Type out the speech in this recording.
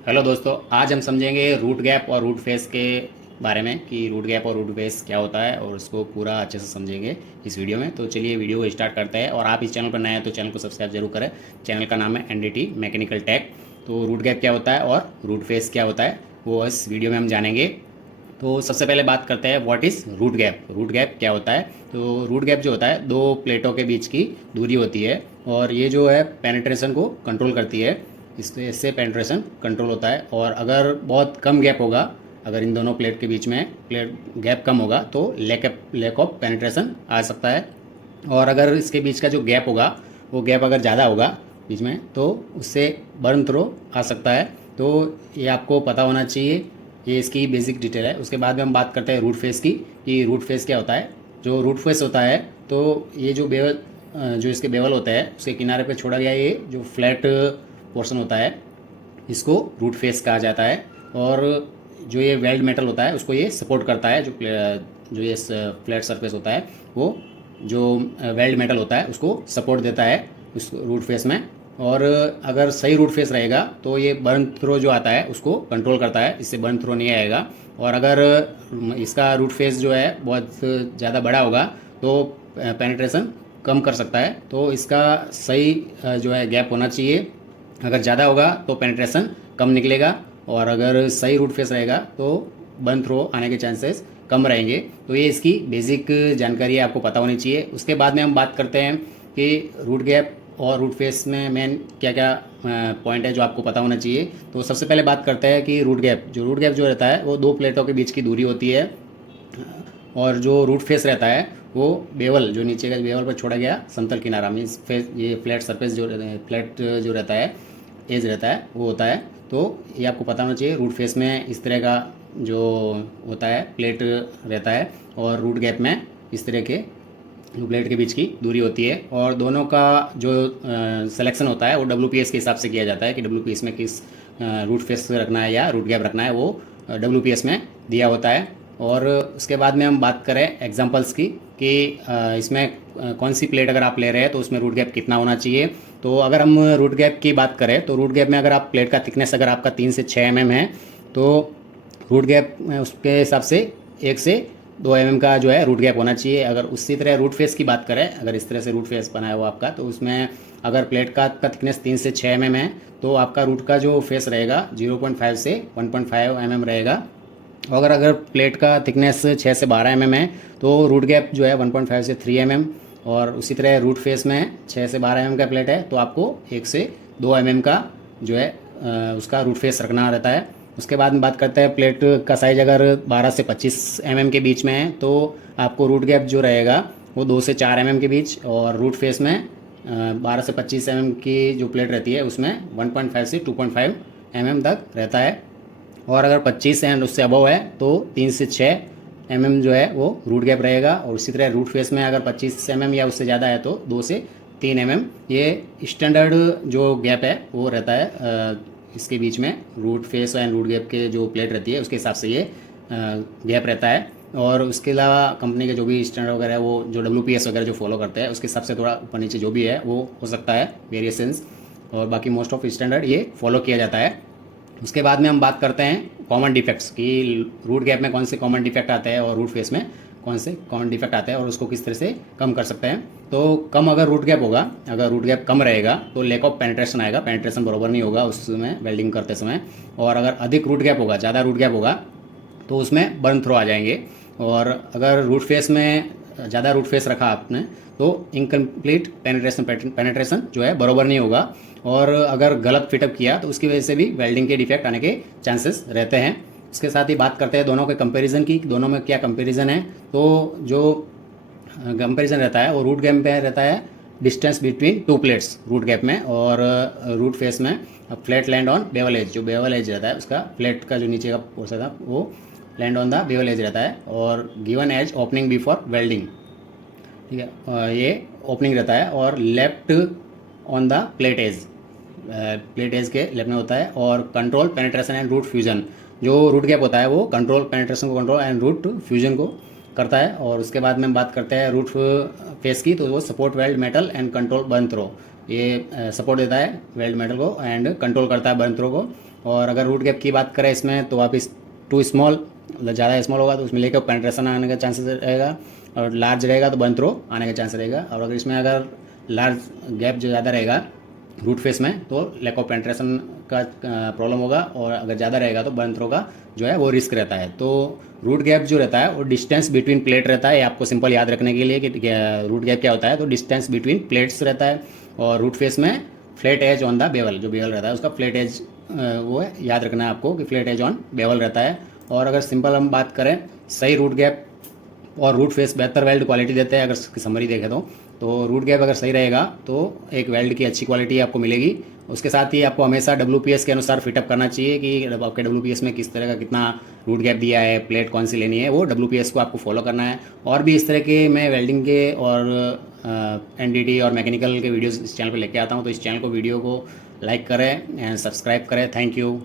Hello दोस्तों, आज हम समझेंगे रूट गैप और रूट फेस के बारे में कि रूट गैप और रूट फेस क्या होता है और उसको पूरा अच्छे से समझेंगे इस वीडियो में। तो चलिए वीडियो को स्टार्ट करते हैं। और आप इस चैनल पर नए हैं तो चैनल को सब्सक्राइब जरूर करें। चैनल का नाम है एनडीटी मैकेनिकल टेक। तो रूट गैप क्या होता है और रूट फेस क्या होता है वो इस वीडियो में हम जानेंगे। तो सबसे पहले बात करते हैं what is root gap. Root gap क्या होता है? तो रूट गैप जो होता है दो प्लेटों के बीच की दूरी होती है और ये जो है पेनिट्रेशन को कंट्रोल करती है। इससे पेनिट्रेशन कंट्रोल होता है। और अगर बहुत कम गैप होगा, अगर इन दोनों प्लेट के बीच में प्लेट गैप कम होगा तो लैक ऑफ पेनिट्रेशन आ सकता है। और अगर इसके बीच का जो गैप होगा वो गैप अगर ज़्यादा होगा बीच में तो उससे बर्न थ्रो आ सकता है। तो ये आपको पता होना चाहिए। ये इसकी बेसिक डिटेल है। उसके बाद में हम बात करते हैं रूट फेस की कि रूट फेस क्या होता है। जो रूट फेस होता है तो ये जो बेवल जो इसके बेवल होता है उसके किनारे पे छोड़ा गया ये जो फ्लैट पोर्शन होता है इसको रूट फेस कहा जाता है। और जो ये वेल्ड मेटल होता है उसको ये सपोर्ट करता है। जो ये फ्लैट सरफेस होता है वो जो वेल्ड मेटल होता है उसको सपोर्ट देता है उस रूट फेस में। और अगर सही रूट फेस रहेगा तो ये बर्न थ्रो जो आता है उसको कंट्रोल करता है, इससे बर्न थ्रो नहीं आएगा। और अगर इसका रूट फेस जो है बहुत ज़्यादा बड़ा होगा तो पेनिट्रेशन कम कर सकता है। तो इसका सही जो है गैप होना चाहिए। अगर ज़्यादा होगा तो पेनिट्रेशन कम निकलेगा और अगर सही रूट फेस रहेगा तो बर्न थ्रो आने के चांसेस कम रहेंगे। तो ये इसकी बेसिक जानकारी आपको पता होनी चाहिए। उसके बाद में हम बात करते हैं कि रूट गैप और रूट फेस में मेन क्या क्या पॉइंट है जो आपको पता होना चाहिए। तो सबसे पहले बात करते हैं कि रूट गैप जो रहता है वो दो प्लेटों के बीच की दूरी होती है। और जो रूट फेस रहता है वो बेवल जो नीचे का बेवल पर छोड़ा गया समतल किनारा मीन्स फेस, ये फ्लैट सरफेस जो फ्लैट जो रहता है एज रहता है वो होता है। तो ये आपको पता होना चाहिए। रूट फेस में इस तरह का जो होता है प्लेट रहता है और रूट गैप में इस तरह के प्लेट के बीच की दूरी होती है। और दोनों का जो सिलेक्शन होता है वो डब्ल्यूपीएस के हिसाब से किया जाता है कि डब्ल्यूपीएस में किस रूट फेस रखना है या रूट गैप रखना है, वो डब्ल्यूपीएस में दिया होता है। और उसके बाद में हम बात करें एग्जांपल्स की कि इसमें कौन सी प्लेट अगर आप ले रहे हैं तो उसमें रूट गैप कितना होना चाहिए। तो अगर हम रूट गैप की बात करें तो रूट गैप में अगर आप प्लेट का थिकनेस अगर आपका 3 से 6 mm है तो रूट गैप उसके हिसाब से 1 से 2 mm का जो है रूट गैप होना चाहिए। अगर उसी तरह रूट फेस की बात करें, अगर इस तरह से रूट फेस बनाया हुआ आपका तो उसमें अगर प्लेट का आपका थिकनेस 3 से 6 mm है तो आपका रूट का जो फेस रहेगा 0.5 से 1.5 mm रहेगा। और अगर प्लेट का थिकनेस 6 से 12 mm है तो रूट गैप जो है 1.5 से 3 mm। और उसी तरह रूट फेस में 6 से 12 mm का प्लेट है तो आपको 1 से 2 mm का जो है उसका रूट फेस रखना रहता है। उसके बाद में बात करते हैं प्लेट का साइज अगर 12 से 25 mm के बीच में है तो आपको रूट गैप जो रहेगा वो 2 से 4 mm के बीच। और रूट फेस में 12 से 25 mm की जो प्लेट रहती है उसमें 1.5 से 2.5 mm तक रहता है। और अगर 25 एंड उससे अबव है तो 3 से 6 mm जो है वो रूट गैप रहेगा। और उसी तरह रूट फेस में अगर 25 mm या उससे ज़्यादा है तो 2 से 3 mm ये स्टैंडर्ड जो गैप है वो रहता है इसके बीच में। Root face and root gap के जो प्लेट रहती है उसके हिसाब से ये गैप रहता है। और उसके अलावा कंपनी के जो भी स्टैंडर्ड वगैरह है वो जो डब्ल्यूपीएस वगैरह जो फॉलो करते हैं उसके हिसाब से थोड़ा ऊपर नीचे जो भी है वो हो सकता है वेरिएशंस। और बाकी मोस्ट ऑफ स्टैंडर्ड ये फॉलो किया जाता है। उसके बाद में हम बात करते हैं कॉमन डिफेक्ट्स कि रूट गैप में कौन से कॉमन डिफेक्ट आते हैं और रूट फेस में कौन से कॉमन डिफेक्ट आते हैं और उसको किस तरह से कम कर सकते हैं। तो कम अगर रूट गैप होगा, अगर रूट गैप कम रहेगा तो लैक ऑफ पेनिट्रेशन आएगा, पेनिट्रेशन बराबर नहीं होगा उसमें वेल्डिंग करते समय। और अगर अधिक रूट गैप होगा, ज़्यादा रूट गैप होगा तो उसमें बर्न थ्रो आ जाएंगे। और अगर रूट फेस में ज़्यादा रूट फेस रखा आपने तो इनकम्प्लीट पेनिट्रेशन जो है बराबर नहीं होगा। और अगर गलत फिटअप किया तो उसकी वजह से भी वेल्डिंग के डिफेक्ट आने के चांसेस रहते हैं। इसके साथ ही बात करते हैं दोनों के कंपैरिजन की, दोनों में क्या कंपैरिजन है। तो जो कंपैरिजन रहता है वो रूट गैप में रहता है distance between two plates root gap में। और रूट फेस में flat land on bevel edge, जो बेवल एज रहता है उसका फ्लैट का जो नीचे का पोर्शन था वो land on the bevel edge रहता है। और given edge opening before welding, ठीक है, ये ओपनिंग रहता है। और left on the plate edge, plate edge के लेफ्ट में होता है। और control penetration and root fusion, जो रूट गैप होता है वो कंट्रोल पेनिट्रेशन को कंट्रोल एंड रूट फ्यूजन को करता है। और उसके बाद में हम बात करते हैं रूट फेस की, तो वो support weld metal and control burn through, ये सपोर्ट देता है वेल्ड मेटल को एंड कंट्रोल करता है बर्न थ्रो को। और अगर रूट गैप की बात करें इसमें तो आप इस टू स्मॉल मतलब ज़्यादा स्मॉल होगा तो उसमें लेकर पेनिट्रेशन आने का चांसेस रहेगा, और लार्ज रहेगा तो बर्न थ्रो आने का चांस रहेगा। और अगर इसमें अगर लार्ज गैप जो ज़्यादा रहेगा रूट फेस में तो लैक ऑफ पेनिट्रेशन का प्रॉब्लम होगा, और अगर ज़्यादा रहेगा तो बर्न थ्रो का जो है वो रिस्क रहता है। तो रूट गैप जो रहता है वो डिस्टेंस बिटवीन प्लेट रहता है, ये आपको सिंपल याद रखने के लिए कि रूट गैप क्या होता है। तो डिस्टेंस बिटवीन प्लेट्स रहता है, और रूट फेस में flat edge on the bevel, जो बेवल रहता है उसका फ्लैट एज वो है, याद रखना है आपको कि फ्लैट एज ऑन बेवल रहता है। और अगर सिंपल हम बात करें सही रूट गैप और रूट फेस बेहतर वेल्ड क्वालिटी देते हैं, अगर समरी देखें तो रूट गैप अगर सही रहेगा तो एक वेल्ड की अच्छी क्वालिटी आपको मिलेगी। उसके साथ ही आपको हमेशा WPS के अनुसार फिटअप करना चाहिए कि आपके WPS में किस तरह का कितना रूट गैप दिया है, प्लेट कौन सी लेनी है, वो WPS को आपको फॉलो करना है। और भी इस तरह के मैं वेल्डिंग के और NDT और मैकेनिकल के वीडियोस इस चैनल पर लेके आता हूँ, तो इस चैनल को वीडियो को लाइक करें एंड सब्सक्राइब करें। Thank you.